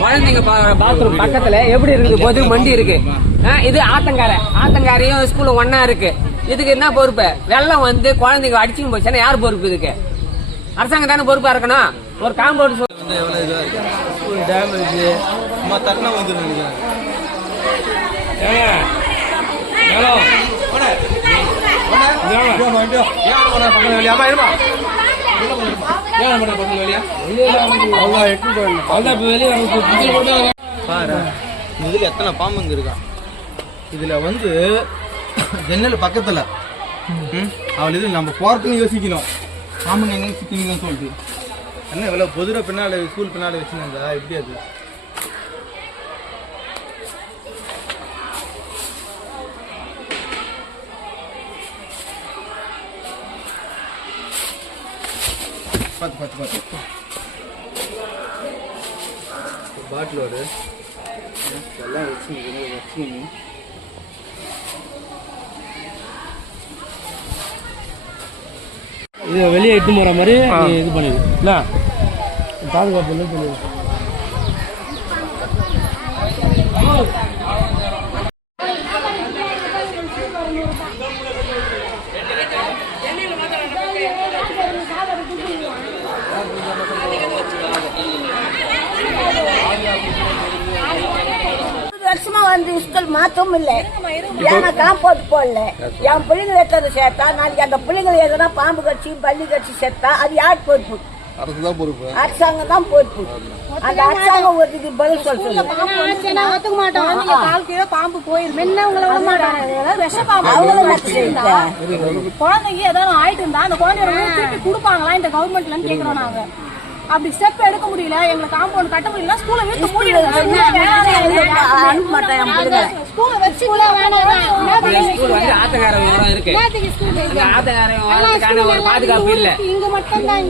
குழந்தைங்க பாத்ரூம் பக்கத்துல எப்படி இருக்குது பொது மண்டி இருக்கு ஆ, இது ஆத்தங்கார ஆத்தங்காரையும் ஸ்கூல்ல ஒன்னா இருக்கு இதுக்கு என்ன பொறுப்பு வெள்ளம் வந்து குழந்தைங்க அடிச்சுன்னு போச்சுன்னா யார் பொறுப்பு இதுக்கு அரசாங்கம் தானே பொறுப்பா இருக்கணும் ஒரு காம்பவுண்ட் வந்து எவ்வளோ பாரு இதுல எத்தனை பாம்புங்க இருக்கா இதுல வந்து ஜன்னல் பக்கத்துல அவள் இது நம்ம போறதுக்கும் யோசிக்கணும் பாம்புங்க எங்க சுத்திங்கன்னு சொல்லிட்டு என்ன இவ்வளவு பொதுரை பின்னால ஸ்கூல் பின்னால வச்சுருந்தா எப்படி அது பார்த்து பார்த்து பார்த்து பாட்டிலோடு எல்லாம் வச்சு வச்சு இது வெளியே இட்டு போகிற மாதிரி இது பண்ணிடு. இல்லை? பாதுகாப்பு இல்லை பண்ணிடு இருபது வருஷமா வந்து ஸ்கூல் மாத்தவும் இல்ல. ஏன்னா காம்பவுண்ட் போடல. என் பிள்ளைங்க எத்தனை சேர்த்தா நாளைக்கு அந்த பிள்ளைங்களை எதனா பாம்பு கட்சி பள்ளி கட்சி சேர்த்தா அது யார் பொறுப்பு? அரசாங்கம் தான் பொறுப்பு. அந்த அரசாங்கம் ஒரு இதுக்கு பதில் சொல்ல சொல்லுங்க பாம்பு போயிரு முன்ன உங்களை விட மாட்டாங்க. விஷ பாம்பு அவங்களும் அவங்களும் நச்சு வச்சிருந்தா குழந்தைங்க ஏதாவது ஆயிட்டு இருந்தா அந்த குழந்தையோட கொடுப்பாங்களா? இந்த கவர்மெண்ட்லன்னு கேக்குறோம் நாங்க. அப்படி ஸ்டெப் எடுக்க முடியல. எங்களுக்கு காம்பவுண்ட் கட்ட முடியல ஸ்கூலை வீட்டு அனுப்ப மாட்டேன் என் பிள்ளைங்களை இருக்கு. அந்த வரதுக்கான ஒரு பாதுகாப்பு இல்ல. இங்க மட்டும் தான்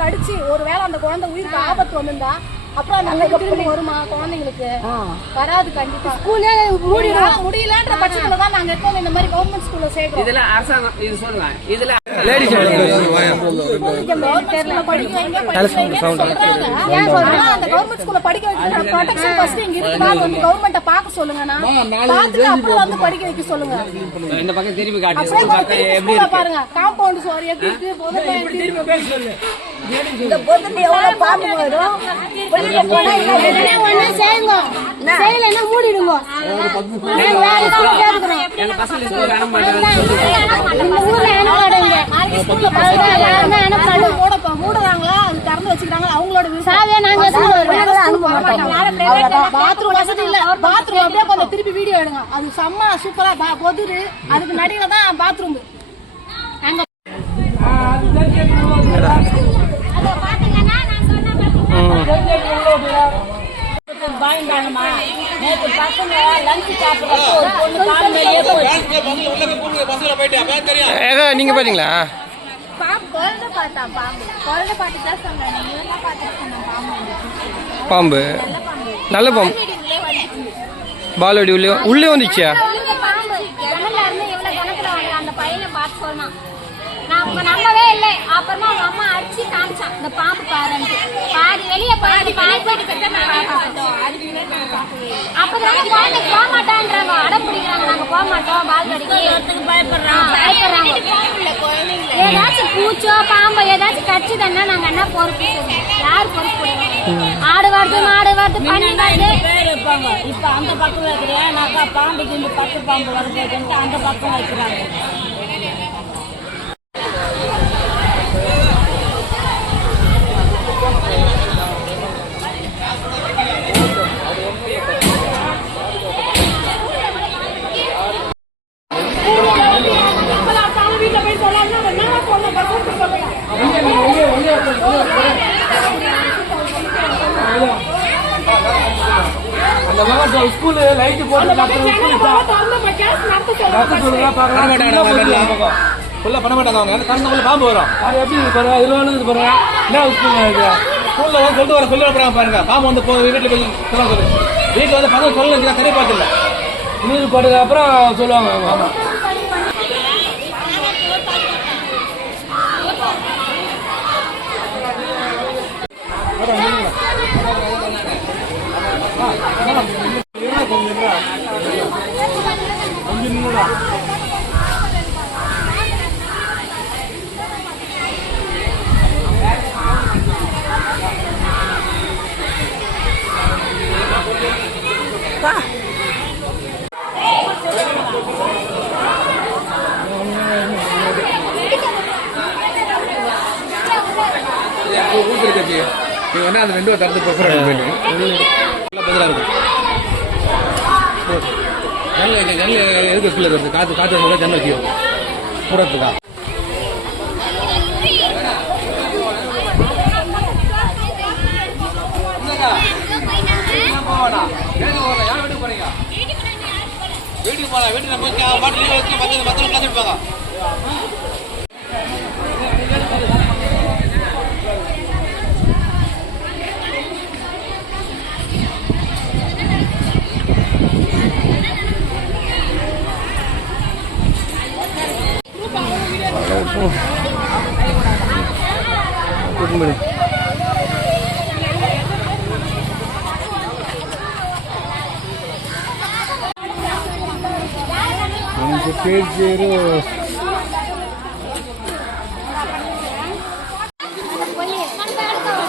கடிச்சு ஒருவேளை அந்த குழந்தை உயிருக்கு ஆபத்து வந்திருந்தா அப்புறம் உயிர் திரும்ப வருமா குழந்தைங்களுக்கு? வராது கண்டிப்பா. ஸ்கூலே முடியலன்ற பட்சத்துல தான் நாங்க எப்பவும் இந்த மாதிரி கவர்மெண்ட் ஸ்கூல்ல சேர்க்கிறோம். இதுல அரசாங்கம் இது சொல்லுங்க. இதுல வந்து கவர்மெண்ட்ட பார்த்துட்டு அப்புறம் வந்து படிக்க வைக்க சொல்லுங்க இந்த பக்கம் திரும்பி காட்டு பாருங்க காம்பவுண்ட் சுவர் எப்படி இருக்கு? இந்த பொதுல எவ்வளவு பாம்பு வரும்? பிள்ளைங்க போனா எதனா ஒண்ணு செய்யுங்க செய்யலைன்னா மூடிடுங்க இந்த ஊர்ல அனுப்பாடுங்க மூடுறாங்களா? அது திறந்து வச்சுக்கிறாங்களா? அவங்களோட நாங்க பாத்ரூம் வசதி இல்ல. பாத்ரூம் அப்படியே கொஞ்சம் திருப்பி வீடியோ எடுங்க. அது செம்ம சூப்பரா பா- பொதுரு. அதுக்கு நடுவுல தான் பாத்ரூம் அங்க ஏதோ நீங்கள் பார்த்தீங்களா பாம்பு. நீங்க பாம்பு. நல்ல பாம்பு. பாலோடி உள்ளே உள்ளே வந்துச்சியா அவங்க நம்பவே இல்லை. அப்புறமா அவங்க அம்மா அடிச்சு காமிச்சான் இந்த பாம்பு பாருன்ட்டு பாதி வெளியே கிட்ட நான் பார்த்தோம் அப்பதான் குழந்தை போக மாட்டான்றாங்க அடம் பிடிக்கிறாங்க நாங்க போக மாட்டோம். பால் கடிக்கு. பயப்படுறாங்க. பயப்படுறாங்க. ஏதாச்சும் பூச்சோ பாம்போ ஏதாச்சும் கடிச்சுதன்னா நாங்க என்ன பொறுப்பு யார் பொறுப்பு ஆடு வருது மாடு வருது பண்ணி வருது இப்ப அந்த பக்கம் வைக்கிறியா நாக்கா பாம்புக்கு இந்த பத்து பாம்பு வருதுன்ட்டு அந்த பக்கம் வைக்கிறாங்க. அந்த பக்கம் ஸ்கூலு லைட்டு போட்டு ஃபுல்லாக பண்ண மாட்டாங்க அவங்க. கரண்ட் பாம்பு வரும். அது எப்படி இது பாருங்க. வந்து இது பாருங்க. என்ன ஸ்கூல் ஸ்கூல்ல வந்து சொல்லிட்டு வர சொல்லி பாருங்க. பாம்பு வந்து போ வீட்டுல போய் சொல்ல சொல்லு. வீட்டுல வந்து பசங்க சொல்லல சரியா பார்த்துல நீர் போட்டதுக்கு அப்புறம் சொல்லுவாங்க ஆமா வந்து அந்த ரெண்டு தரத்து ப்ரிஃபர் பண்ணி நல்லா பதிலாக இருக்கும். ஜன்னல் ஜன்னல் எதுக்கு கீழே வருது? காற்று காற்று வந்து ஜன்னல் வச்சுக்கோ போடுறதுக்கா வீட்டுக்கு போகலாம் வீட்டுக்கு நம்ம பாட்டு லீவ் வச்சு மற்ற மற்ற உட்காந்துருப்பாங்க போய்